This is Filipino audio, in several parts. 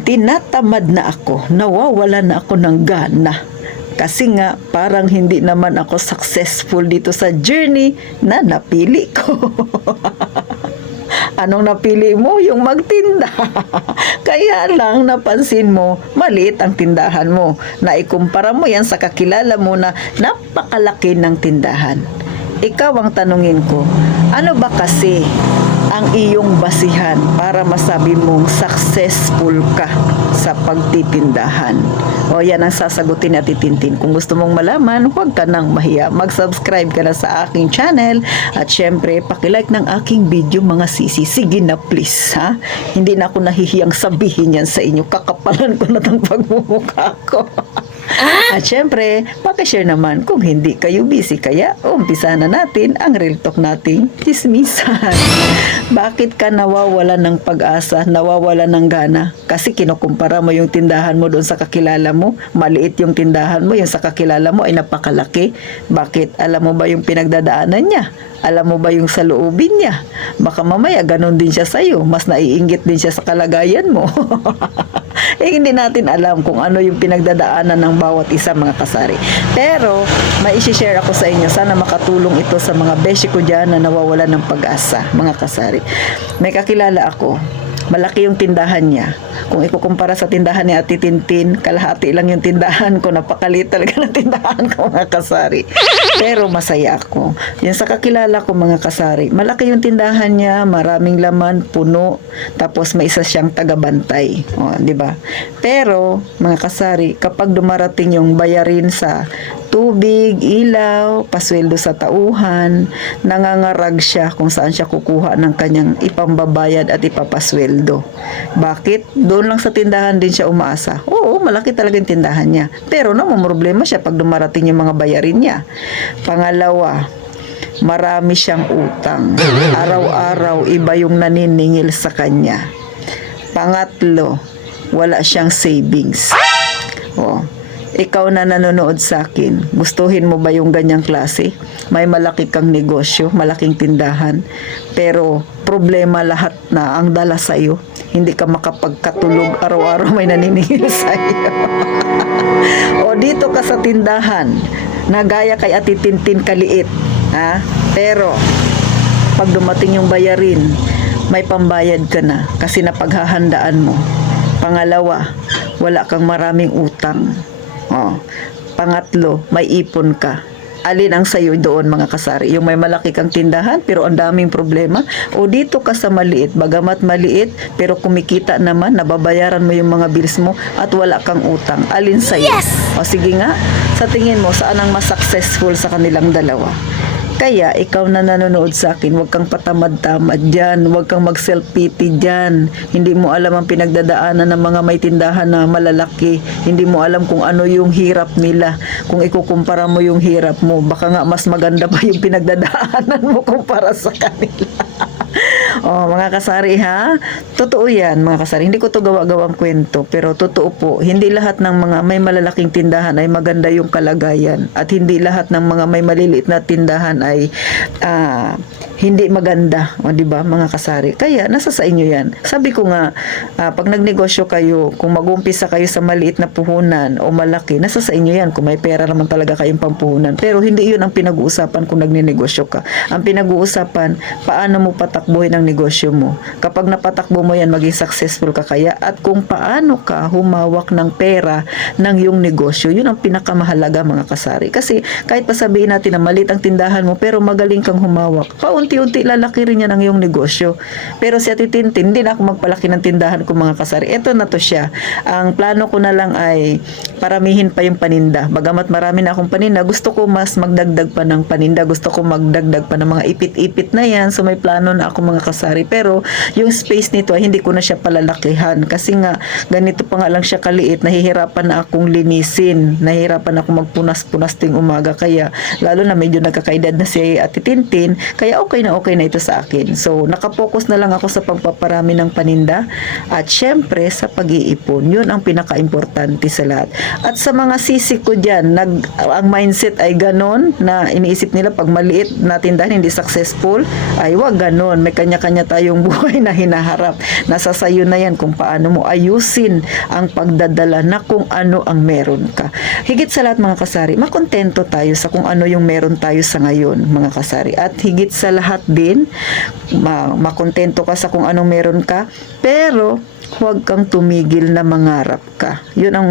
Tinatamad na ako, nawawala na ako ng gana. Kasi nga, parang hindi naman ako successful dito sa journey na napili ko. Anong napili mo? Yung magtinda. Kaya lang napansin mo, maliit ang tindahan mo. Naikumpara mo yan sa kakilala mo na napakalaki ng tindahan. Ikaw ang tanungin ko, ano ba kasi ang iyong basihan para masabi mong successful ka sa pagtitindahan? O yan ang sasagutin at titintin. Kung gusto mong malaman, huwag ka nang mahiya. Mag-subscribe ka na sa aking channel at syempre, pakilike ng aking video mga sisi. Sige na please, ha? Hindi na ako nahihiyang sabihin yan sa inyo. Kakapalan ko na ng pagmumukha ko. At syempre, pakishare naman kung hindi kayo busy. Kaya, umpisa na natin ang real talk nating chismisan. Bakit ka nawawala ng pag-asa, nawawala ng gana? Kasi kinukumpara mo yung tindahan mo doon sa kakilala mo. Maliit yung tindahan mo, yung sa kakilala mo ay napakalaki. Bakit? Alam mo ba yung pinagdadaanan niya? Alam mo ba yung sa loobin niya? Baka mamaya ganun din siya sa'yo. Mas naiinggit din siya sa kalagayan mo. Hindi natin alam kung ano yung pinagdadaanan ng bawat isa, mga kasari. Pero, may isi-share ako sa inyo. Sana makatulong ito sa mga beshi ko dyan na nawawala ng pag-asa, mga kasari. May kakilala ako. Malaki yung tindahan niya. Kung ikukumpara sa tindahan ni Ate Tintin, kalahati lang yung tindahan ko. Napakaliit talaga ng tindahan ko, mga kasari. Pero masaya ako. Yan sa kakilala ko, mga kasari. Malaki yung tindahan niya, maraming laman, puno. Tapos may isa siyang tagabantay. O, di ba? Pero, mga kasari, kapag dumarating yung bayarin sa tubig, ilaw, pasweldo sa tauhan, nangangarag siya kung saan siya kukuha ng kanyang ipambabayad at ipapasweldo. Bakit? Doon lang sa tindahan din siya umaasa. Oo, malaki talaga yung tindahan niya. Pero namumroblema siya pag dumarating yung mga bayarin niya. Pangalawa, marami siyang utang. Araw-araw, iba yung naniningil sa kanya. Pangatlo, wala siyang savings. Oh. Ikaw na nanonood sa akin, gustuhin mo ba yung ganyang klase? May malaki kang negosyo, malaking tindahan, pero problema lahat na ang dala sa iyo. Hindi ka makapagkatulog, araw-araw may naniningil sa iyo. O dito ka sa tindahan, na gaya kay Ate Tintin kaliit, ha? Pero pag dumating yung bayarin, may pambayad ka na kasi napaghahandaan mo. Pangalawa, wala kang maraming utang. Oh. Pangatlo, may ipon ka. Alin ang sayo doon, mga kasari? Yung may malaki kang tindahan pero ang daming problema, o dito ka sa maliit, bagamat maliit pero kumikita naman, nababayaran mo yung mga bills mo at wala kang utang. Alin sayo? Yes! O sige nga, sa tingin mo, saan ang mas successful sa kanilang dalawa? Kaya, ikaw na nanonood sa akin, huwag kang patamad-tamad dyan, huwag kang mag-self-pity dyan. Hindi mo alam ang pinagdadaanan ng mga may tindahan na malalaki. Hindi mo alam kung ano yung hirap nila. Kung ikukumpara mo yung hirap mo, baka nga mas maganda pa yung pinagdadaanan mo kumpara sa kanila. Oh, mga kasari, ha? Totoo yan, mga kasari. Hindi ko to gawa-gawang kwento, pero totoo po, hindi lahat ng mga may malalaking tindahan ay maganda yung kalagayan. At hindi lahat ng mga may maliliit na tindahan ay hindi maganda, o di ba, mga kasari? Kaya nasa sa inyo 'yan. Sabi ko nga, pag nagnegosyo kayo, kung mag-umpisa kayo sa maliit na puhunan o malaki, nasa sa inyo 'yan kung may pera naman talaga kayong pampuhunan. Pero hindi 'yun ang pinag-uusapan kung nagnenegosyo ka. Ang pinag-uusapan, paano mo patakbuhin ang negosyo mo. Kapag napatakbo mo 'yan, maging successful ka kaya, at kung paano ka humawak ng pera ng iyong negosyo, 'yun ang pinakamahalaga, mga kasari. Kasi kahit pa sabihin natin na maliit ang tindahan mo, pero magaling kang humawak, paunti-unti lalaki rin yan ang iyong negosyo. Pero si Ate Tintin, hindi na ako magpalaki ng tindahan ko, mga kasari. Ito na to siya. Ang plano ko na lang ay paramihin pa yung paninda. Bagamat marami na akong paninda, gusto ko mas magdagdag pa ng paninda. Gusto ko magdagdag pa ng mga ipit-ipit na yan. So may plano na ako, mga kasari. Pero yung space nito ay hindi ko na siya palalakihan. Kasi nga, ganito pa nga lang siya kaliit. Nahihirapan na akong linisin. Nahihirapan ako magpunas-punas tuwing umaga. Kaya, lalo na medyo nagkakaedad na si Ate Tintin, kaya okay na ito sa akin. So, nakapokus na lang ako sa pagpaparami ng paninda at syempre sa pag-iipon. Yun ang pinaka-importante sa lahat. At sa mga sisi ko dyan, ang mindset ay ganon na iniisip nila pag maliit na tindahan hindi successful, ay wag ganon. May kanya-kanya kanya-kanya tayong buhay na hinaharap. Nasa sayo na yan kung paano mo ayusin ang pagdadala na kung ano ang meron ka. Higit sa lahat mga kasari, makontento tayo sa kung ano yung meron tayo sa ngayon mga kasari. At higit sa lahat din, makontento ka sa kung anong meron ka, pero huwag kang tumigil na mangarap ka. Yun ang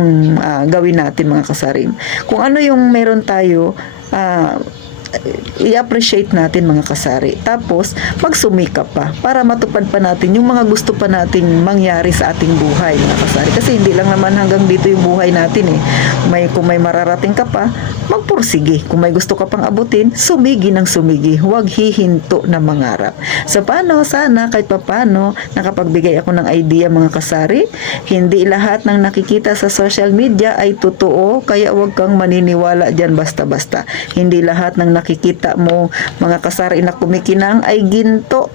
gawin natin mga kasari. Kung ano yung meron tayo, i-appreciate natin mga kasari. Tapos, magsumikap pa para matupad pa natin yung mga gusto pa nating mangyari sa ating buhay mga kasari. Kasi hindi lang naman hanggang dito yung buhay natin eh. Kung may mararating ka pa, magpursige. Kung may gusto ka pang abutin, sumigi ng sumigi. Huwag hihinto na mangarap. So, paano? Sana kahit papano nakapagbigay ako ng idea mga kasari. Hindi lahat ng nakikita sa social media ay totoo, kaya huwag kang maniniwala dyan basta-basta. Hindi lahat ng nakikita mo mga kasari na kumikinang ay ginto.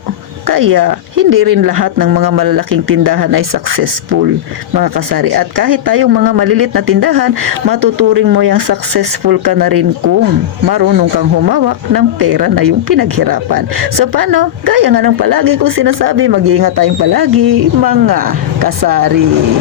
Kaya, hindi rin lahat ng mga malalaking tindahan ay successful, mga kasari. At kahit tayong mga malilit na tindahan, matuturing mo yung successful ka na rin kung marunong kang humawak ng pera na yung pinaghirapan. So, paano? Gaya nga ng palagi kong sinasabi, mag-iingat tayong palagi, mga kasari.